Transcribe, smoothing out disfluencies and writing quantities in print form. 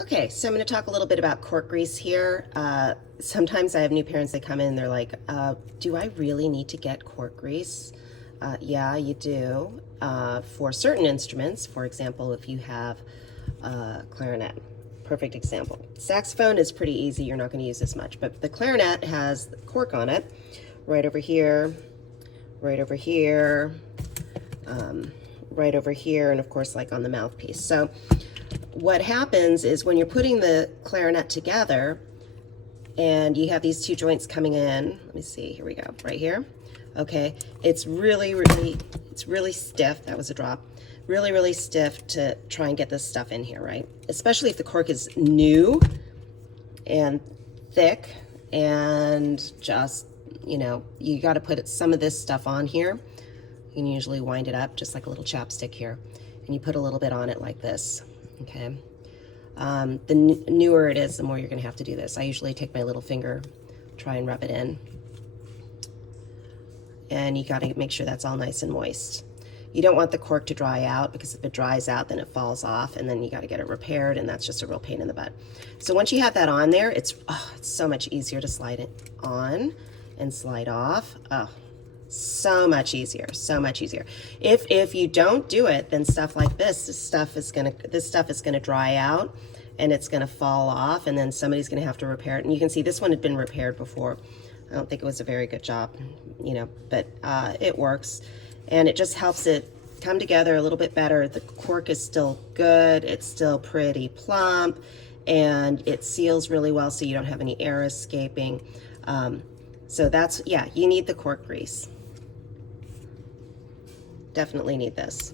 Okay, so I'm going to talk a little bit about cork grease here. Sometimes I have new parents that come in and they're like, do I really need to get cork grease? Yeah, you do. For certain instruments, for example, if you have clarinet, perfect example. Saxophone is pretty easy, you're not going to use this much, but the clarinet has cork on it, right over here, right over here, right over here, and of course like on the mouthpiece. So what happens is when you're putting the clarinet together and you have these two joints coming in, let me see, here we go, right here. Okay, it's really stiff. That was a drop. Really stiff to try and get this stuff in here, right? Especially if the cork is new and thick and just, you know, you got to put some of this stuff on here. You can usually wind it up just like a little chapstick here, and you put a little bit on it like this. Okay, the newer it is, the more you're going to have to do this. I usually take my little finger, try and rub it in, and you got to make sure that's all nice and moist. You don't want the cork to dry out, because if it dries out then it falls off, and then you got to get it repaired, and that's just a real pain in the butt. So once you have that on there, it's so much easier to slide it on and slide off. So much easier, so much easier. If you don't do it, then stuff like this stuff is gonna dry out and it's gonna fall off, and then somebody's gonna have to repair it. And you can see this one had been repaired before. I don't think it was a very good job, you know, but it works, and it just helps it come together a little bit better. The cork is still good, it's still pretty plump, and it seals really well so you don't have any air escaping. So that's, yeah, you need the cork grease. Definitely need this.